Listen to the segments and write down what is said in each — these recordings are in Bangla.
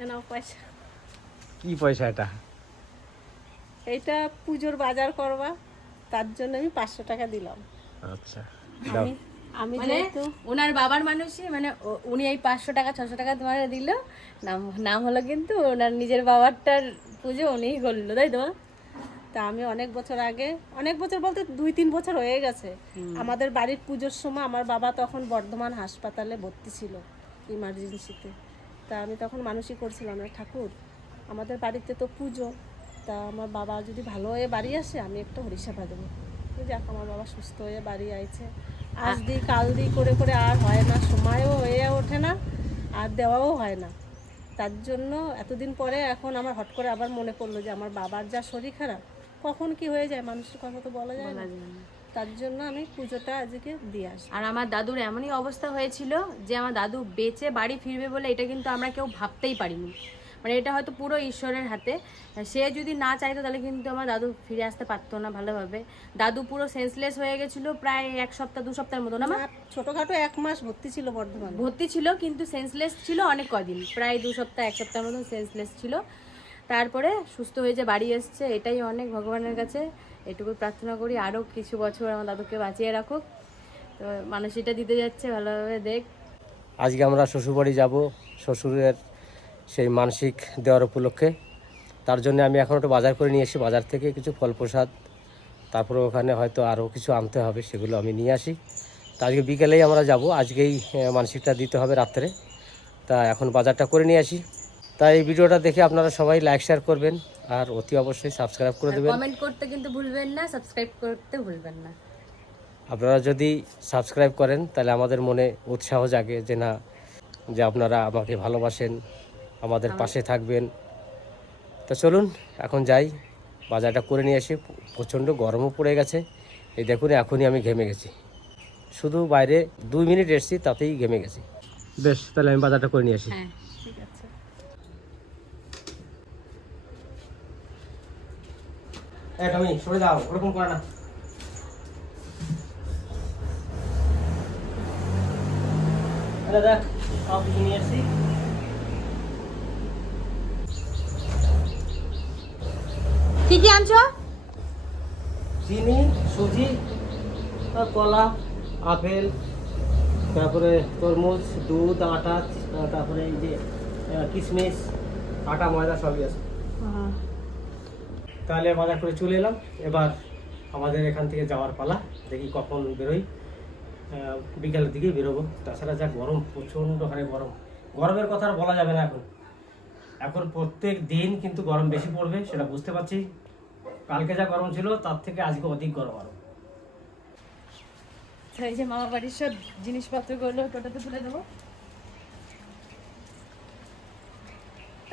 এ নাও পয়সা। কি পয়সা এটা? এইটা পুজোর বাজার করবা তার জন্য আমি পাঁচশো টাকা দিলাম। আচ্ছা আমি আমি মানে যেহেতু ওনার বাবার মানুষই মানে উনি এই পাঁচশো টাকা ছশো টাকা তোমার দিল। নাম নাম হলো কিন্তু ওনার নিজের বাবারটার পুজো উনিই করল তাই তো তা আমি অনেক বছর আগে অনেক বছর বলতে দুই তিন বছর হয়ে গেছে। আমাদের বাড়ির পুজোর সময় আমার বাবা তখন বর্ধমান হাসপাতালে ভর্তি ছিল ইমার্জেন্সিতে তা আমি তখন মানুষই করছিলাম না ঠাকুর, আমাদের বাড়িতে তো পুজো, তা আমার বাবা যদি ভালো হয়ে বাড়ি আসে, আমি একটা হরিষাপা দেবো। যাক, আমার বাবা সুস্থ হয়ে বাড়ি আইছে। আজ দিই কাল দিই করে করে আর হয় না, সময়ও হয়ে ওঠে না, আর দেওয়াও হয় না। তার জন্য এতদিন পরে এখন আমার হট করে আবার মনে পড়ল যে, আমার বাবার যা শরীর খারাপ, কখন কি হয়ে যায়? মানুষের কথা তো বলা যায় না। তার জন্য আমি পুজোটা আজকে দিয়ে আসি আর আমার দাদুর এমনই অবস্থা হয়েছিল যে আমার দাদু বেঁচে বাড়ি ফিরবে বলে এটা কিন্তু আমরা কেউ ভাবতেই পারিনি। মানে এটা হয়তো পুরো ঈশ্বরের হাতে। সে যদি না চাইতো তাহলে কিন্তু আমার দাদু ফিরে আসতে পারতো না ভালোভাবে। দাদু পুরো সেন্সলেস হয়ে গেছিল প্রায় এক সপ্তাহ দু সপ্তাহের মতো না ছোটখাটো এক মাস ভর্তি ছিল বর্ধমান। ভর্তি ছিল কিন্তু সেন্সলেস ছিল অনেক কদিন প্রায় দু সপ্তাহ এক সপ্তাহের মতন সেন্সলেস ছিল। তারপরে সুস্থ হয়ে যে বাড়ি এসছে এটাই অনেক ভগবানের কাছে এটুকু প্রার্থনা করি আরও কিছু বছর আমার দাদুকে বাঁচিয়ে রাখুক। তো মানুষ এটা দিতে যাচ্ছে, ভালোভাবে দেখ। আজকে আমরা শ্বশুরবাড়ি যাব, শ্বশুরের সেই মানসিক দেওয়ার উপলক্ষে। তার জন্য আমি এখন একটু বাজার করে নিয়ে এসি বাজার থেকে কিছু ফল প্রসাদ তারপরে ওখানে হয়তো আরও কিছু আনতে হবে, সেগুলো আমি নিয়ে আসি। তা আজকে বিকেলেই আমরা যাব, আজকেই মানসিকটা দিতে হবে রাত্রে। তা এখন বাজারটা করে নিয়ে আসি। তাই এই ভিডিওটা দেখে আপনারা সবাই লাইক শেয়ার করবেন আর অতি অবশ্যই সাবস্ক্রাইব করে দেবেন। কমেন্ট করতে কিন্তু ভুলবেন না সাবস্ক্রাইব করতে ভুলবেন না। আপনারা যদি সাবস্ক্রাইব করেন তাহলে আমাদের মনে উৎসাহ জাগে যে না যে আপনারা আমাকে ভালোবাসেন আমাদের পাশে থাকবেন। তো চলুন এখন যাই। বাজারটা করে নিয়ে আসি। প্রচণ্ড গরমও পড়ে গেছে। এই দেখুন এখনই আমি ঘেমে গেছি। শুধু বাইরে দুই মিনিট এসছি তাতেই ঘেমে গেছি। বেশ তাহলে আমি বাজারটা করে নিয়ে আসি হ্যাঁ ঠিক আছে তুমি সরে যাও ওরকম করে না। দেখ সব কিছু নিয়ে এসছি কি কি আনছো? চিনি সুজি আর কলা আপেল তারপরে তরমুজ দুধ আটা তারপরে এই যে কিশমিশ আটা ময়দা সবই আছে। তাহলে বাজার করে চলে এলাম। এবার আমাদের এখান থেকে যাওয়ার পালা। দেখি কখন বেরোই। বিকালের দিকেই বেরোবো। তাছাড়া যা গরম, প্রচণ্ড হারে গরম। গরমের কথা আর বলা যাবে না এখন। এখন প্রত্যেক দিন কিন্তু গরম বেশি পড়বে, সেটা বুঝতে পারছি। কালকে যা গরম ছিল, তার থেকে আজকে অধিক গরম আরও। তো এই যে মামা বাড়ির সব জিনিসপত্রগুলো টোটোতে তুলে দেবো।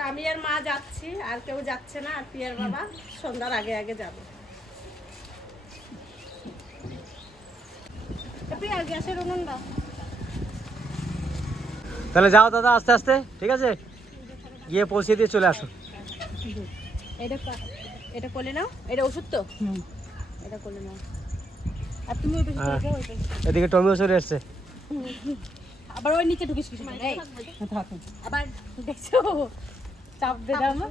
আমি আর মা যাচ্ছি আর কেউ যাচ্ছে না আর পিয়ার বাবা সন্ধ্যার আগে আগে যাবে। পিয়ার গ্যাসের উনুন দাও। তাহলে যাও দাদা আস্তে আস্তে ঠিক আছে? গিয়ে পৌঁছে দিয়ে চলে আসো। এটা এটা করলে নাও এটা ওষুধ তো? এটা করলে নাও। আর তুমি ওই পাশে হ্যাঁ। এদিকে টমিও চলে এসছে। আবার ওই নিচে ঢুকিস কিছু না, এই। আবার দেখছ? চাপ দে দাও না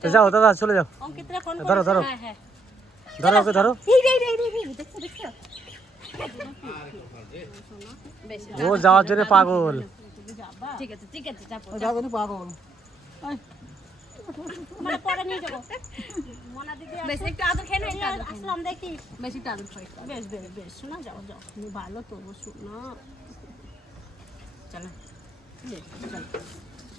তো যাও দাদা চলে যাও। অঙ্কিতরা ফোন ধরো ধরো। হ্যাঁ হ্যাঁ। ধরো ওকে ধরো। এই এই এই ও যাওয়ার জন্য পাগল। ঠিক আছে ঠিক আছে চাপো মানে পরে নিয়ে যাব। মনা দিদি বেশ একটু আদর খেয়ে নাও, একটু আদর খেয়ে নাও। আসলাম দেখি। বেশ একটু আদর খাও, বেশ বেশ বেশ শোনা যাও যাও। তুমি ভালো তো শোনা। চলো।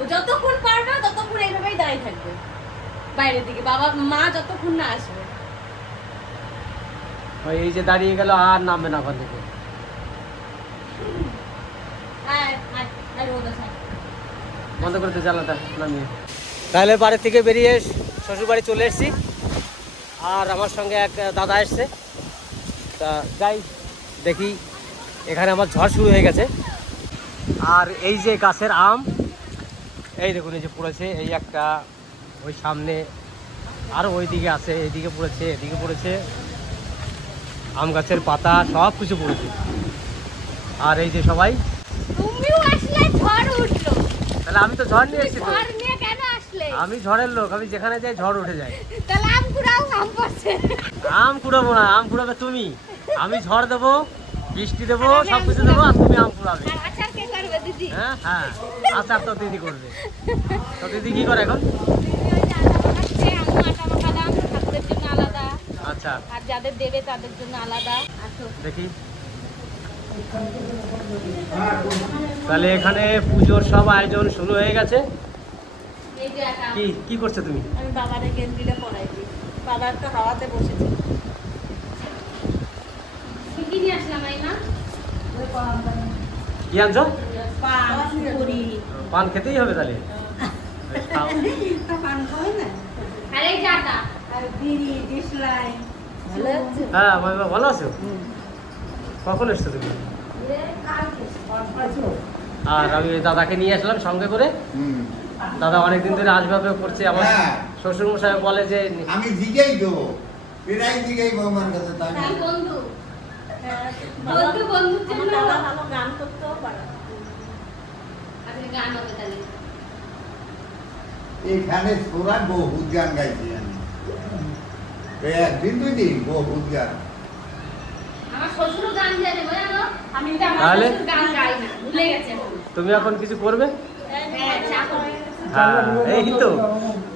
ও। যতক্ষণ পারবে ততক্ষণ এইভাবেই দাঁড়িয়ে থাকবে। বাইরের দিকে। বাবা মা যতক্ষণ না আসবে। ওই এই যে দাঁড়িয়ে গেল আর নামবে না ওখান থেকে। আয় আয় আয় রোদ আছে। বন্ধ করে দে জানলাটা নামিয়ে। তাহলে বাড়ি থেকে বেরিয়ে শ্বশুর বাড়ি চলে এসেছি। আর আমার সঙ্গে এক দাদা এসছে। তা যাই দেখি এখানে আমার ঝড় শুরু হয়ে গেছে। আর এই যে গাছের আম এই দেখুন এই যে পড়েছে এই একটা ওই সামনে আরও ওইদিকে আছে এইদিকে পড়েছে এদিকে পড়েছে। আম গাছের পাতা সব কিছু পড়েছে। আর এই যে সবাই তাহলে আমি তো ঝড় নিয়ে এসেছি আমি ঝড়ের লোক আমি যেখানে যাই ঝড় উঠে যায়। আম কুড়াবো না আম কুড়াবে তুমি। আমি ঝড় দেবো বৃষ্টি দেবো সব কিছু দেবো আর তুমি আম কুড়াবে। হ্যাঁ হ্যাঁ। আচার তো দিদি করবে। তো দিদি কি করে এখন? আচ্ছা। আর যাদের তাদের জন্য আলাদা দেখি। তাহলে এখানে পুজোর সব আয়োজন শুরু হয়ে গেছে? কি করছ তুমি? আমি এই কি আনছো? পান খেতেই হবে তাহলে? হ্যাঁ ভালো আছো? কখন এসছো তুমি? আর আমি ওই দাদাকে নিয়ে আসলাম সঙ্গে করে। দাদা অনেকদিন ধরে আসবাবে করছে। আমার হ্যাঁ। শ্বশুর মশাই বলে যে আমি জিগেই দেবো প্রায় জিগেই বৌমার কাছে তাই বন্ধু। হ্যাঁ, বন্ধু ভালো গান করতেও পারে আপনি গান হবে তাহলে এখানে সোরা বহুত গান গাইছি আমি একদিন দুই দিন বহুত গান। আমার শ্বশুর গান জানে জানো আমি তো আমার তাহলে? শ্বশুর গান গাই না ভুলে গেছে এখন। তুমি এখন কিছু করবে? হ্যাঁ হ্যাঁ এই তো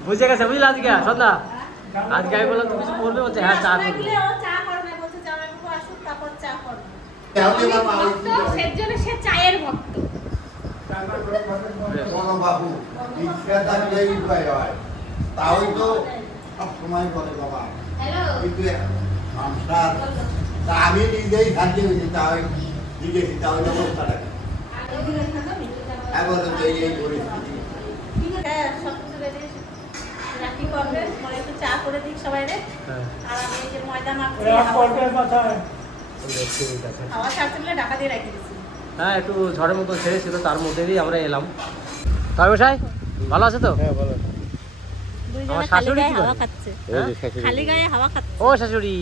বুঝে গেছে বুঝলে আজকে? সন্ধ্যা? আজকে আমি বললাম তুমি কিছু করবে বলছে হ্যাঁ চা করবে। চা করবে বলছে জামাইবাবু আসুক তারপর চা করবে। তাহলে অনেক বাবা ভক্ত সেজন্য সে চায়ের ভক্ত। বাবু ইচ্ছা থাকলেই উপায় হয়। তাও তো সব সময় বলে বাবা। কিন্তু সংসার তা আমি নিজেই থাকতে হয়েছি তাই জিজ্ঞেসি তাহলে অবস্থাটা তো এই পরিস্থিতি। হ্যাঁ চা করে দিক সবাই রে। হ্যাঁ। আর আমি এই যে ময়দা মাখছি খাওয়া ছাড়তে দিয়ে রাখি দিচ্ছি হ্যাঁ একটু ঝড়ের মতো ছেড়েছিল তার মধ্যে দিয়ে আমরা এলাম। তবে মশাই ভালো আছে তো? হ্যাঁ বলো আমার শাশুড়ি কি হাওয়া খাচ্ছে? খালি গায়ে হাওয়া খাচ্ছে। ও শাশুড়ি।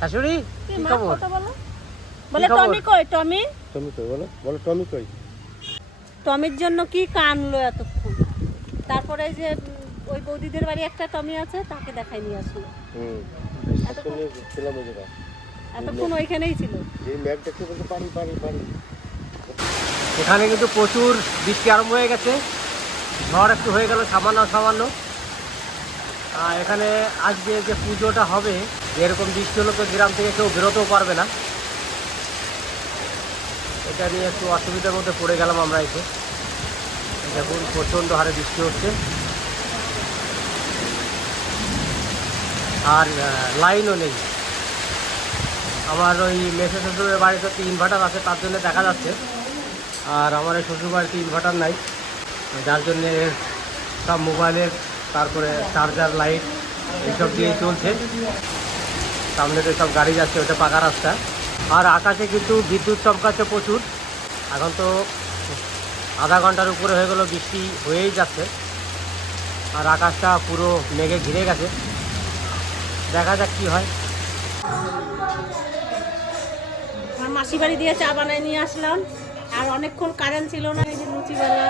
শাশুড়ি কি কি খবর? বলে? টমি কই টমি? টমি কই বলো। বলো টমি কই? টমির জন্য কি কানলো এতক্ষণ? তারপরে যে ওই বৌদিদের বাড়ি একটা টমি আছে তাকে দেখাই নিয়ে আসলো। হুম এতক্ষণ ওইখানেই ছিল। এই ম্যাপ দেখতে বলতে পারি পারি পারি এখানে কিন্তু প্রচুর বৃষ্টি আরম্ভ হয়ে গেছে। ঝড় একটু হয়ে গেল, সামান্য সামান্য। আর এখানে আজকে যে পুজোটা হবে এরকম বৃষ্টি হলে তো গ্রাম থেকে কেউ বেরোতেও পারবে না। এটা নিয়ে একটু অসুবিধার মধ্যে পড়ে গেলাম আমরা এসে। দেখুন, প্রচণ্ড হারে বৃষ্টি হচ্ছে। আর লাইনও নেই। আমার ওই মেসে শ্বশুরের বাড়িতে তো ইনভার্টার আছে, তার জন্য দেখা যাচ্ছে। আর আমার এই শ্বশুর বাড়িতে ইনভার্টার নাই। যার জন্যে সব মোবাইলের, তারপরে চার্জার লাইট এইসব দিয়ে চলছে। সামনে তো সব গাড়ি যাচ্ছে, ওটা পাকা রাস্তা। আর আকাশে কিন্তু বিদ্যুৎ চমকাচ্ছে প্রচুর। এখন তো আধা ঘণ্টার উপরে হয়ে গেলো বৃষ্টি হয়েই যাচ্ছে। আর আকাশটা পুরো মেঘে ঘিরে গেছে। দেখা যাক কী হয়। মাসি বাড়ি দিয়ে চা বানাই নিয়ে আসলাম। আর অনেকক্ষণ কারেন্ট ছিল না এই যে লুচি বেলা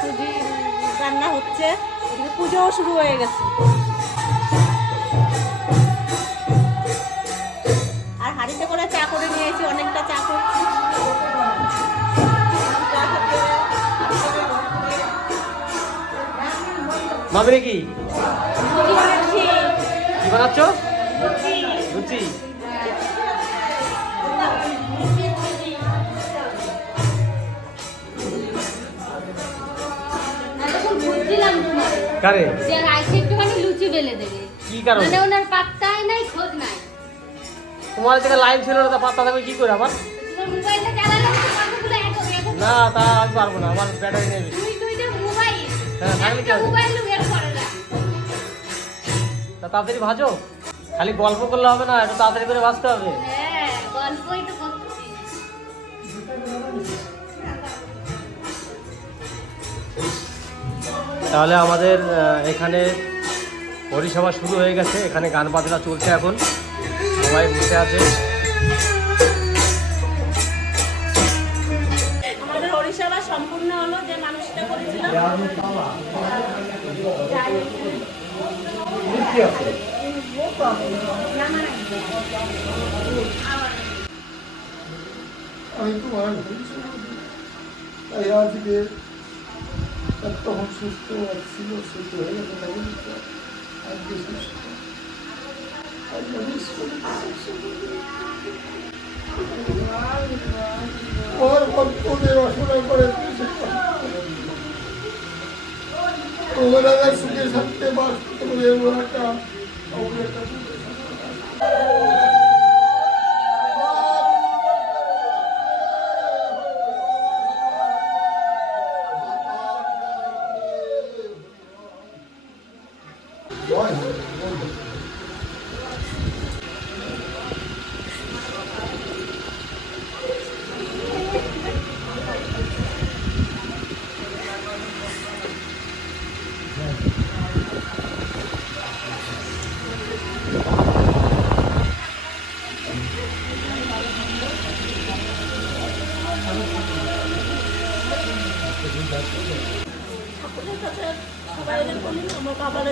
সুজি রান্না হচ্ছে। পুজোও শুরু হয়ে গেছে। আর হাঁড়িতে করে চা করে নিয়েছি অনেকটা চা করছি মামিরে কি বানাচ্ছি? তোমার কারে? রাইসে একটুখানি লুচি বেলে দেবে। কি কারণে? মানে ওনার পাত্তাই নাই খোঁজ নাই। তোমার থেকে লাইন ছিল না পাত্তা থাকবে কি করে আমার মোবাইলটা চালালে কথাগুলো এত এত না তা আমি পারব না আমার ব্যাটারি নেই তুই তুই যে হ্যাঁ থাকলে কি হবে? তা তাড়াতাড়ি ভাজো। খালি গল্প করলে হবে না একটু তাড়াতাড়ি করে ভাজতে হবে। তাহলে আমাদের এখানে পরিষেবা শুরু হয়ে গেছে। এখানে গান বাজনা চলছে এখন। সবাই বসে আছে। আমাদের পরিষেবা সম্পূর্ণ হলো যে মানুষটা করেছিল আমি তো মারা গেছি। তাই আজকে তখন সুস্থ আর ছিল সুস্থ হয়ে গেছে তখন আজকে সুস্থ করি। ওর কল্পনে রচনা করে ওরা সুখে থাকতে বাস পারে ওরা একটা আমার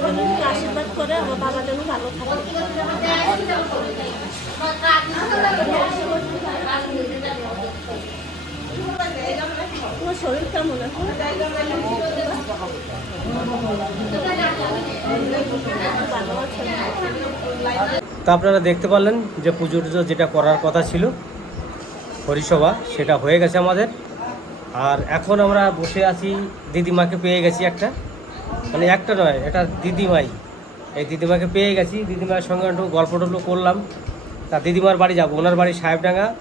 আশীর্বাদ করে আমার বাবা যেন ভালো শরীর কেমন তা আপনারা দেখতে পারলেন যে পুজো টুজো যেটা করার কথা ছিল পরিষেবা, সেটা হয়ে গেছে আমাদের। আর এখন আমরা বসে আছি, দিদিমাকে পেয়ে গেছি একটা। মানে একটা নয়, এটা দিদিমাই। এই দিদিমাকে পেয়ে গেছি, দিদিমার সঙ্গে একটু গল্প টল্প করলাম। তা দিদিমার বাড়ি যাব, ওনার বাড়ি সাহেবডাঙ্গা।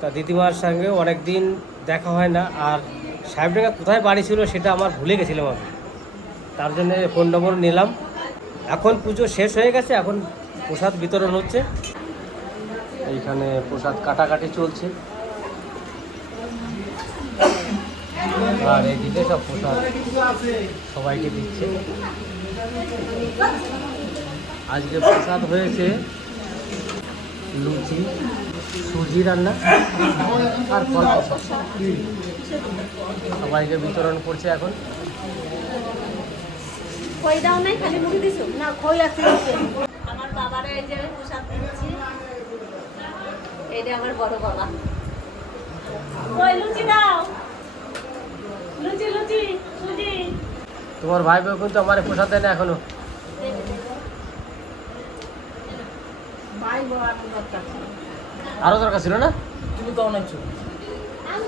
তা দিদিমার সঙ্গে অনেক দিন দেখা হয় না, আর সাহেবডাঙ্গা কোথায় বাড়ি ছিল সেটা আমার ভুলে গেছিলাম আমি। তার জন্য ফোন নম্বর নিলাম। এখন পুজো শেষ হয়ে গেছে, এখন প্রসাদ বিতরণ হচ্ছে। এইখানে প্রসাদ কাটাকাটি চলছে। আর এইদিকে সব প্রসাদ সবাইকে দিচ্ছে। আজকে প্রসাদ হয়েছে লুচি, সুজি রান্না আর ফল সবাইকে বিতরণ করছে এখন। খালি মুখে দিছো? না, খই আছে। আমার বাবারে এই যে প্রসাদ দিচ্ছি। এইটা আমার বড় বাবা লুচি দাও। লুচি লুচি সুজি তোমার ভাই বউ কিন্তু আমার দেয় না এখনও। ছিল। আরও দরকার ছিল না? আমি তো কখন আইছি আমি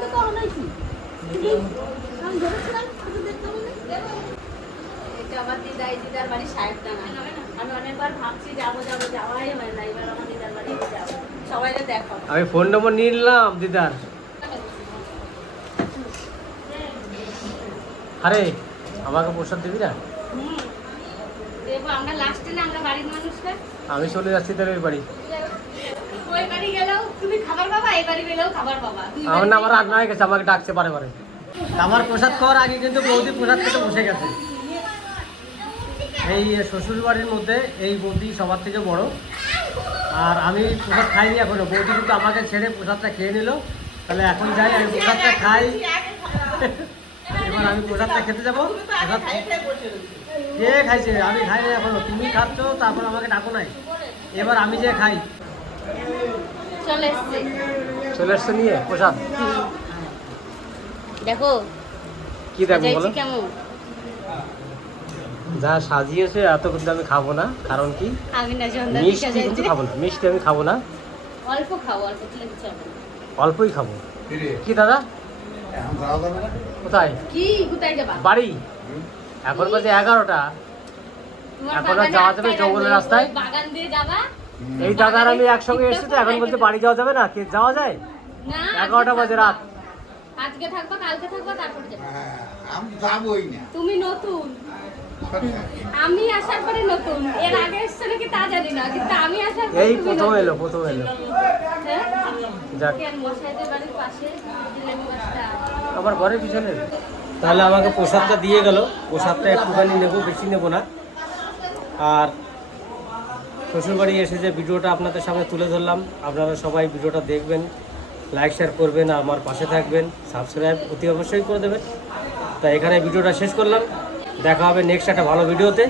এটা আমার দিদা এই দিদার বাড়ি সাহেব আমি অনেকবার ভাবছি যাব যাব যাওয়াই হয় না। এবার আমার দিদার বাড়ি যাব। আমি ফোন নম্বর নিয়ে নিলাম দিদার। আরে আমাকে প্রসাদ দিবি না? দেবো আমরা লাস্টে না আমরা বাড়ির মানুষরা। আমি চলে যাচ্ছি তোর ওই বাড়ি। আমার না আমার রান্না হয়ে গেছে আমাকে ডাকছে বারে বারে। আমার প্রসাদ খাওয়ার আগে কিন্তু বৌদি প্রসাদ খেতে বসে গেছে। এই শ্বশুর বাড়ির মধ্যে এই বৌদি সবার থেকে বড়। আর আমি প্রসাদ খাইনি এখনও। বৌদি কিন্তু আমাকে ছেড়ে প্রসাদটা খেয়ে নিল। তাহলে এখন যাই আমি প্রসাদটা খাই। এবার আমি প্রসাদটা খেতে যাব। প্রসাদ কে খাইছে? আমি খাই না এখনও। তুমি খাচ্ছ তারপর আমাকে ডাকো নাই। এবার আমি যে খাই। চলে এসছে। চলে এসছে নিয়ে প্রসাদ? দেখো কি দেখব বলো? কেমন? যা সাজিয়েছে এত কিন্তু আমি খাব না। কারণ কি? আমি না সন্ধ্যা মিষ্টি কিন্তু খাব না মিষ্টি আমি খাব না। অল্প খাও অল্প খেলে কিছু হবে অল্পই খাব। কি দাদা? কোথায়? কি? কোথায় যাবা? বাড়ি। এখন বাজে এগারোটা। তোমার এখন আর যাওয়া যাবে জঙ্গলের রাস্তায়? বাগান দিয়ে যাবা? এই দাদার আমি একসঙ্গে এসেছি তো এখন বলতে বাড়ি যাওয়া যাবে না কে যাওয়া যায়? এগারোটা বাজে রাত। আজকে থাকবা কালকে থাকবা তারপর যাবা। হ্যাঁ, আমি যাবই না। তুমি নতুন। আমি আসার পরে নতুন। এর আগে এসছে নাকি তা জানি না কিন্তু আমি আসার পরে এই প্রথম এলো প্রথম এলো। হ্যাঁ? যাক। আমার ঘরের পিছনে। তাহলে আমাকে প্রসাদটা দিয়ে গেল। প্রসাদটা একটুখানি নেব বেশি নেব না। আর শ্বশুরবাড়ি এসে যে ভিডিওটা আপনাদের সামনে তুলে ধরলাম আপনারা সবাই ভিডিওটা দেখবেন লাইক শেয়ার করবেন আর আমার পাশে থাকবেন সাবস্ক্রাইব অতি অবশ্যই করে দেবেন। তা এখানে ভিডিওটা শেষ করলাম। দেখা হবে নেক্সট একটা ভালো ভিডিওতে